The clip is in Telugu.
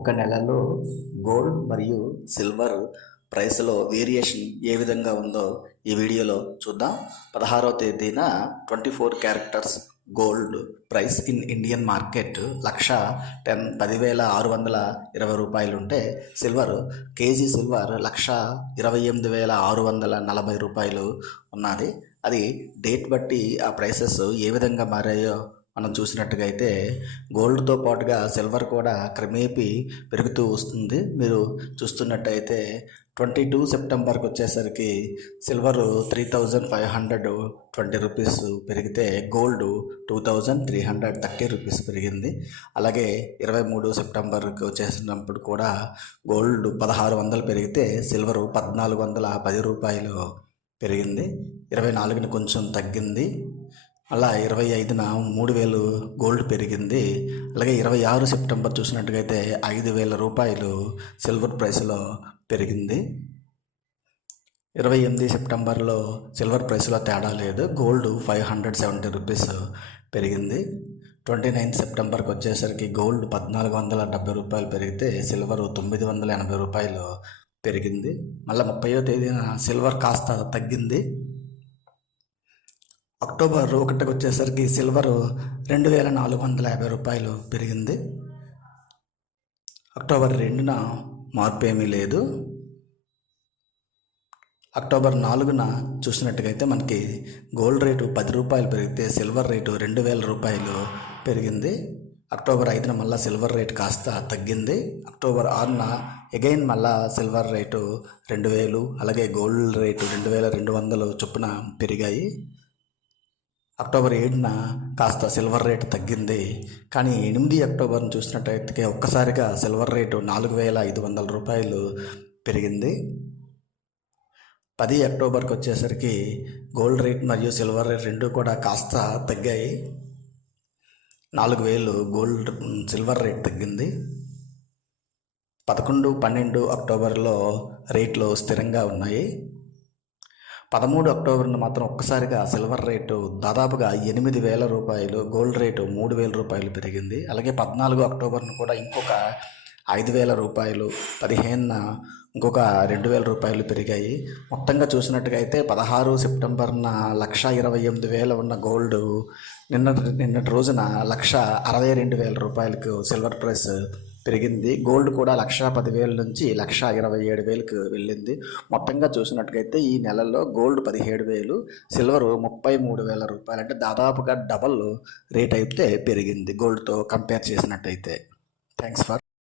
ఒక నెలలో గోల్డ్ మరియు సిల్వర్ ప్రైస్లో వేరియేషన్ ఏ విధంగా ఉందో ఈ వీడియోలో చూద్దాం. 16వ తేదీన 24 characters gold price in Indian market 10,620 రూపాయలు ఉంటే కేజీ సిల్వర్ 128,640 రూపాయలు ఉన్నది. అది డేట్ బట్టి ఆ ప్రైసెస్ ఏ విధంగా మారాయో మనం చూసినట్టుగా అయితే గోల్డ్తో పాటుగా సిల్వర్ కూడా క్రమేపీ పెరుగుతూ వస్తుంది. మీరు చూస్తున్నట్టయితే 22 సెప్టెంబర్కి వచ్చేసరికి సిల్వర్ 3,520 రూపీస్ పెరిగితే గోల్డ్ 2,330 రూపీస్ పెరిగింది. అలాగే 23 సెప్టెంబర్కి వచ్చేసినప్పుడు కూడా గోల్డ్ 1,600 పెరిగితే సిల్వర్ 1,410 రూపాయలు పెరిగింది. 24ని కొంచెం తగ్గింది. అలా 25న 3,000 గోల్డ్ పెరిగింది. అలాగే 26 సెప్టెంబర్ చూసినట్టుగైతే 5,000 రూపాయలు సిల్వర్ ప్రైస్లో పెరిగింది. 28 సెప్టెంబర్లో సిల్వర్ ప్రైస్లో తేడా లేదు. గోల్డ్ 570 రూపీస్ పెరిగింది. 29 సెప్టెంబర్కి వచ్చేసరికి గోల్డ్ 1,470 రూపాయలు పెరిగితే సిల్వర్ 980 రూపాయలు పెరిగింది. మళ్ళీ 30వ తేదీన సిల్వర్ కాస్త తగ్గింది. అక్టోబర్ 1కి వచ్చేసరికి సిల్వర్ 2,450 రూపాయలు పెరిగింది. అక్టోబర్ 2న మార్పు ఏమీ లేదు. అక్టోబర్ 4న చూసినట్టుగైతే మనకి గోల్డ్ రేటు 10 రూపాయలు పెరిగితే సిల్వర్ రేటు 2,000 రూపాయలు పెరిగింది. అక్టోబర్ 5న మళ్ళీ సిల్వర్ రేటు కాస్త తగ్గింది. అక్టోబర్ 6న అగైన్ మళ్ళీ సిల్వర్ రేటు 2,000, అలాగే గోల్డ్ రేటు 2,200 చొప్పున పెరిగాయి. అక్టోబర్ 7న కాస్త సిల్వర్ రేటు తగ్గింది. కానీ 8 అక్టోబర్ని చూసినట్టయితే ఒక్కసారిగా సిల్వర్ రేటు 4,500 రూపాయలు పెరిగింది. 10 అక్టోబర్కి వచ్చేసరికి గోల్డ్ రేట్ మరియు సిల్వర్ రేట్ రెండు కూడా కాస్త తగ్గాయి. 4,000 గోల్డ్ సిల్వర్ రేట్ తగ్గింది. 11, 12 అక్టోబర్లో రేట్లు స్థిరంగా ఉన్నాయి. 13 అక్టోబర్ను మాత్రం ఒక్కసారిగా సిల్వర్ రేటు దాదాపుగా 8,000 రూపాయలు, గోల్డ్ రేటు 3,000 రూపాయలు పెరిగింది. అలాగే 14 అక్టోబర్ను కూడా ఇంకొక 5,000 రూపాయలు, 15న ఇంకొక 2,000 రూపాయలు పెరిగాయి. మొత్తంగా అయితే 16 సెప్టెంబర్న 1,28,000 ఉన్న గోల్డ్ నిన్నటి రోజున 1,62,000 రూపాయలకు సిల్వర్ ప్రైస్ పెరిగింది. గోల్డ్ కూడా 1,10,000 నుంచి 1,27,000కి వెళ్ళింది. మొత్తంగా చూసినట్టుగైతే ఈ నెలలో గోల్డ్ 17,000, సిల్వర్ 33,000 రూపాయలు, అంటే దాదాపుగా డబల్ రేట్ అయితే పెరిగింది గోల్డ్తో కంపేర్ చేసినట్టయితే. Thanks for